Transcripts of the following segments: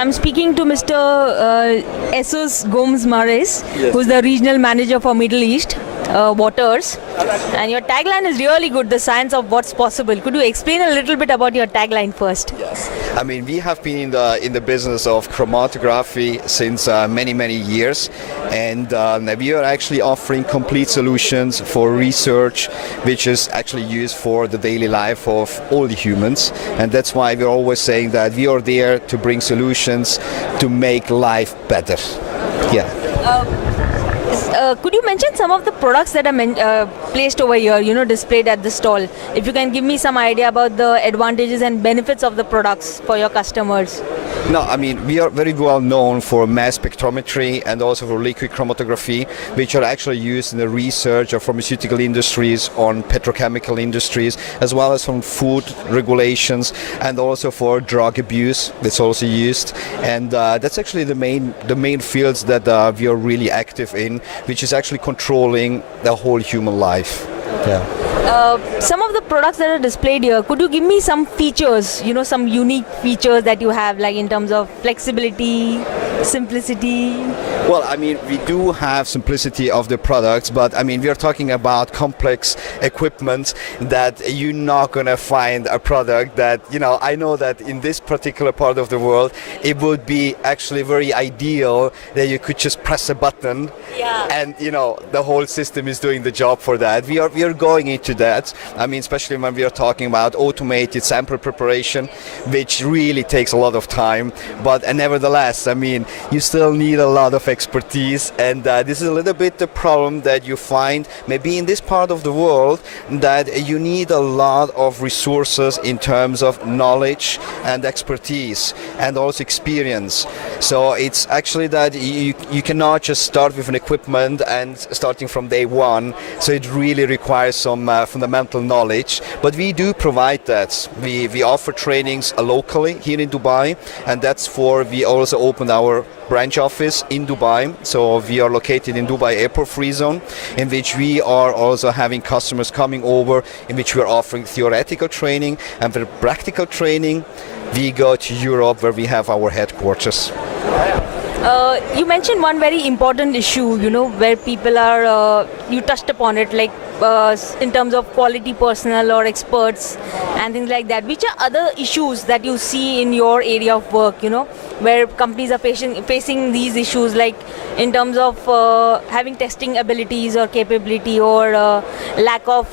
I'm speaking to Mr. Jesus Gomes Mares, who's the regional manager for Middle East Waters. And your tagline is really good, the science of what's possible. Could you explain a little bit about your tagline first? Yes. I mean, we have been in the business of chromatography since many years, and we are actually offering complete solutions for research, which is actually used for the daily life of all the humans. And that's why we're always saying that we are there to bring solutions to make life better. Yeah. Could you mention some of the products that are placed over here, displayed at the stall? If you can give me some idea about the advantages and benefits of the products for your customers. No, I mean, we are very well known for mass spectrometry and also for liquid chromatography, which are actually used in the research of pharmaceutical industries, on petrochemical industries, as well as from food regulations, and also for drug abuse. That's also used, and that's actually the main fields that we are really active in, which is actually controlling the whole human life. Yeah. Some of the products that are displayed here, could you give me some features, some unique features that you have, like in terms of flexibility, simplicity? Well, I mean, we do have simplicity of the products, but I mean, we are talking about complex equipment that you're not going to find a product that, I know that in this particular part of the world, it would be actually very ideal that you could just press a button and, the whole system is doing the job for that. We are going into that. I mean, especially when we are talking about automated sample preparation, which really takes a lot of time. But nevertheless, I mean, you still need a lot of expertise, and this is a little bit the problem that you find maybe in this part of the world, that you need a lot of resources in terms of knowledge and expertise and also experience. So it's actually that you cannot just start with an equipment and starting from day one. So it really requires some fundamental knowledge, but we do provide that. We offer trainings locally here in Dubai, and that's for we also opened our branch office in Dubai. So we are located in Dubai Airport Free Zone, in which we are also having customers coming over, in which we are offering theoretical training, and for practical training we go to Europe, where we have our headquarters. You mentioned one very important issue, where people are, you touched upon it, like in terms of quality personnel or experts and things like that. Which are other issues that you see in your area of work, where companies are facing these issues, like in terms of having testing abilities or capability, or lack of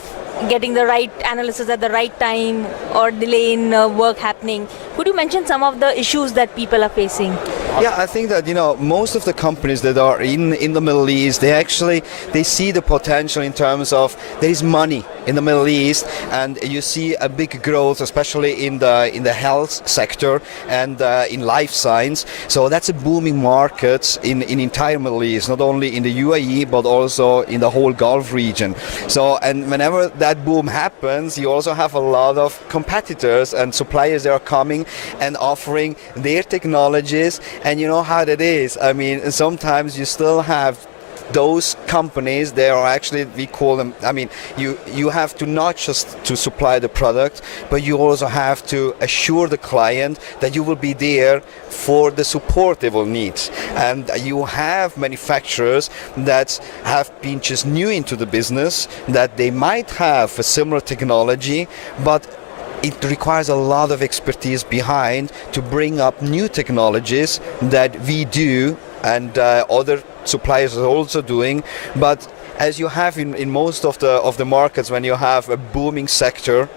getting the right analysis at the right time, or delay in work happening? Could you mention some of the issues that people are facing? Yeah, I think that most of the companies that are in the Middle East, they see the potential in terms of there is money in the Middle East, and you see a big growth, especially in the health sector and in life science. So that's a booming market in entire Middle East, not only in the UAE but also in the whole Gulf region. So, and whenever that boom happens, you also have a lot of competitors and suppliers that are coming and offering their technologies. And you know how that is. I mean, sometimes you still have those companies. They are actually, we call them, I mean, you have to not just to supply the product, but you also have to assure the client that you will be there for the support they will need. And you have manufacturers that have been just new into the business, that they might have a similar technology, but it requires a lot of expertise behind to bring up new technologies that we do, and other suppliers are also doing. But as you have in most of the markets, when you have a booming sector,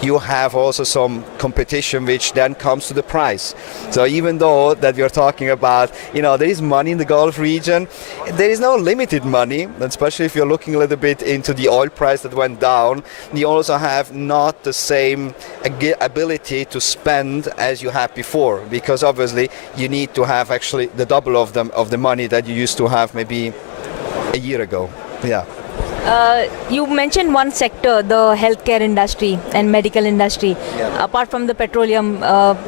you have also some competition, which then comes to the price. So even though that we are talking about, there is money in the Gulf region, there is no limited money, especially if you're looking a little bit into the oil price that went down. You also have not the same ability to spend as you had before, because obviously you need to have actually the double of the money that you used to have maybe a year ago. Yeah. You mentioned one sector, the healthcare industry and medical industry. Yeah. Apart from the petroleum,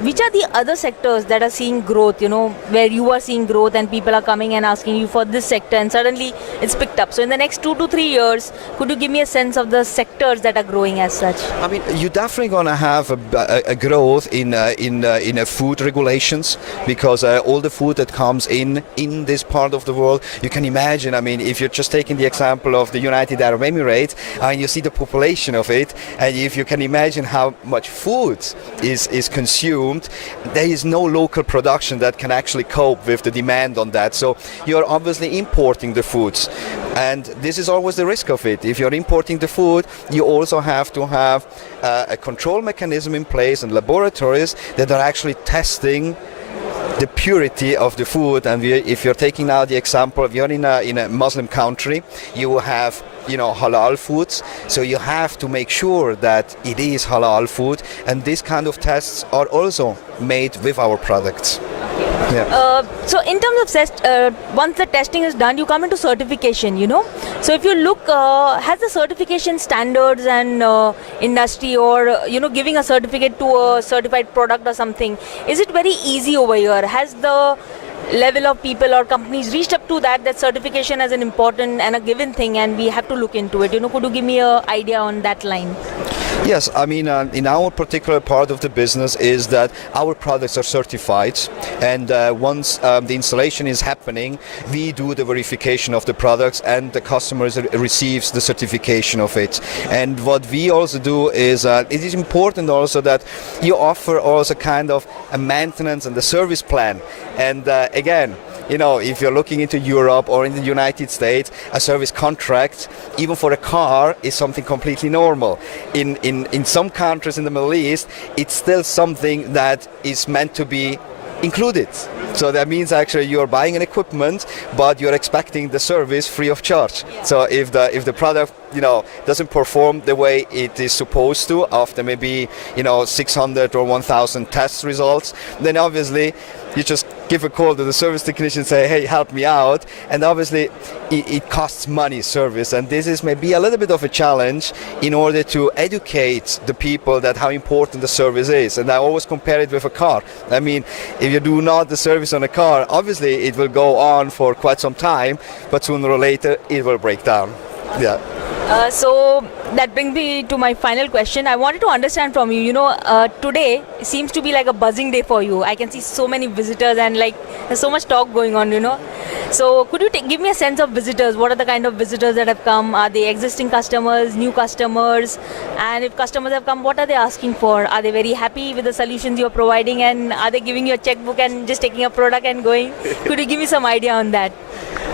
which are the other sectors that are seeing growth, where you are seeing growth and people are coming and asking you for this sector and suddenly it's picked up. So in the next 2 to 3 years, could you give me a sense of the sectors that are growing as such? I mean, you're definitely going to have a growth in food regulations, because all the food that comes in this part of the world, you can imagine. I mean, if you're just taking the example of the United Arab Emirates, and you see the population of it, and if you can imagine how much food is consumed, there is no local production that can actually cope with the demand on that. So you're obviously importing the foods, and this is always the risk of it. If you're importing the food, you also have to have a control mechanism in place and laboratories that are actually testing the purity of the food. And if you're taking now the example, if you're in a Muslim country, you have halal foods, so you have to make sure that it is halal food, and these kind of tests are also made with our products. Yeah. So in terms of test, once the testing is done, you come into certification, So if you look, has the certification standards and industry, or, giving a certificate to a certified product or something, is it very easy over here? Has the level of people or companies reached up to that certification as an important and a given thing, and we have to look into it? Could you give me an idea on that line? Yes, I mean, in our particular part of the business is that our products are certified, and once the installation is happening, we do the verification of the products, and the customer receives the certification of it. And what we also do is, it is important also that you offer also kind of a maintenance and a service plan. And again, if you're looking into Europe or in the United States, a service contract, even for a car, is something completely normal. In some countries in the Middle East, it's still something that is meant to be included. So that means actually you're buying an equipment, but you're expecting the service free of charge. So if the product doesn't perform the way it is supposed to after maybe 600 or 1,000 test results, then obviously you just give a call to the service technician and say, hey, help me out. And obviously it costs money, service, and this is maybe a little bit of a challenge in order to educate the people that how important the service is. And I always compare it with a car. I mean, if you do not the service on a car, obviously it will go on for quite some time, but sooner or later it will break down. Yeah. So that brings me to my final question. I wanted to understand from you, today seems to be like a buzzing day for you. I can see so many visitors and there's so much talk going on, So could you give me a sense of visitors? What are the kind of visitors that have come? Are they existing customers, new customers? And if customers have come, what are they asking for? Are they very happy with the solutions you're providing, and are they giving you a checkbook and just taking a product and going? Could you give me some idea on that?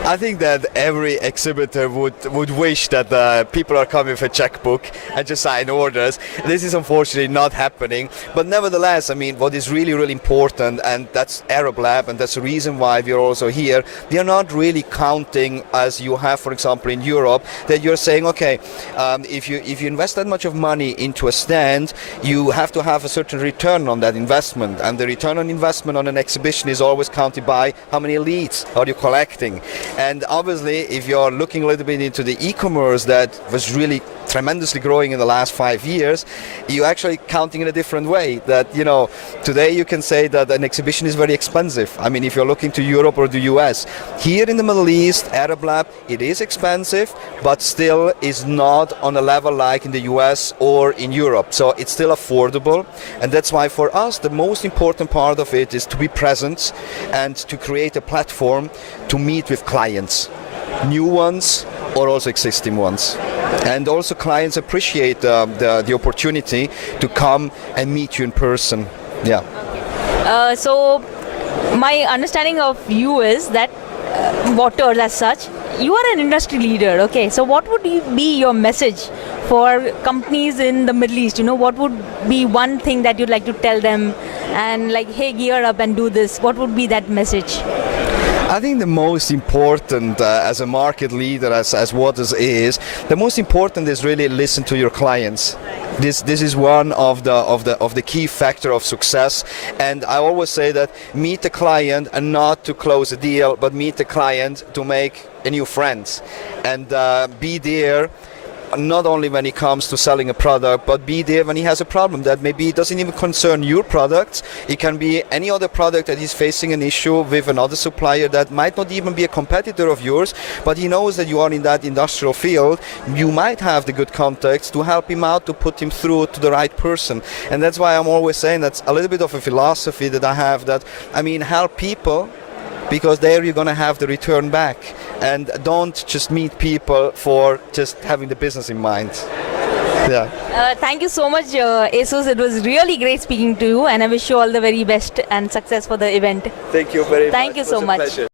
I think that every exhibitor would wish that people are coming with a checkbook and just sign orders. This is unfortunately not happening. But nevertheless, I mean, what is really, really important, and that's ArabLAB, and that's the reason why we're also here, we are not really counting as you have, for example, in Europe, that you're saying, okay, if you invest that much of money into a stand, you have to have a certain return on that investment. And the return on investment on an exhibition is always counted by how many leads are you collecting. And obviously, if you're looking a little bit into the e-commerce that was really tremendously growing in the last 5 years, you're actually counting in a different way. That, today you can say that an exhibition is very expensive. I mean, if you're looking to Europe or the US, here in the Middle East, ArabLAB, it is expensive, but still is not on a level like in the US or in Europe. So it's still affordable. And that's why for us, the most important part of it is to be present and to create a platform to meet with clients, new ones or also existing ones. And also clients appreciate the opportunity to come and meet you in person. Yeah. So my understanding of you is that Waters as such, you are an industry leader, okay? So what would be your message for companies in the Middle East? What would be one thing that you'd like to tell them and hey, gear up and do this? What would be that message? I think the most important as a market leader, as Waters is, the most important is really listen to your clients. This is one of the key factor of success. And I always say that meet the client and not to close a deal, but meet the client to make a new friend, and be there. Not only when it comes to selling a product, but be there when he has a problem that maybe it doesn't even concern your product. It can be any other product that he's facing an issue with another supplier that might not even be a competitor of yours, but he knows that you are in that industrial field. You might have the good contacts to help him out, to put him through to the right person. And that's why I'm always saying that's a little bit of a philosophy that I have, that I mean, help people, because there you're going to have the return back, and don't just meet people for just having the business in mind. Yeah. Thank you so much, Jesus. It was really great speaking to you, and I wish you all the very best and success for the event. Thank you very much. Thank you so much. Pleasure.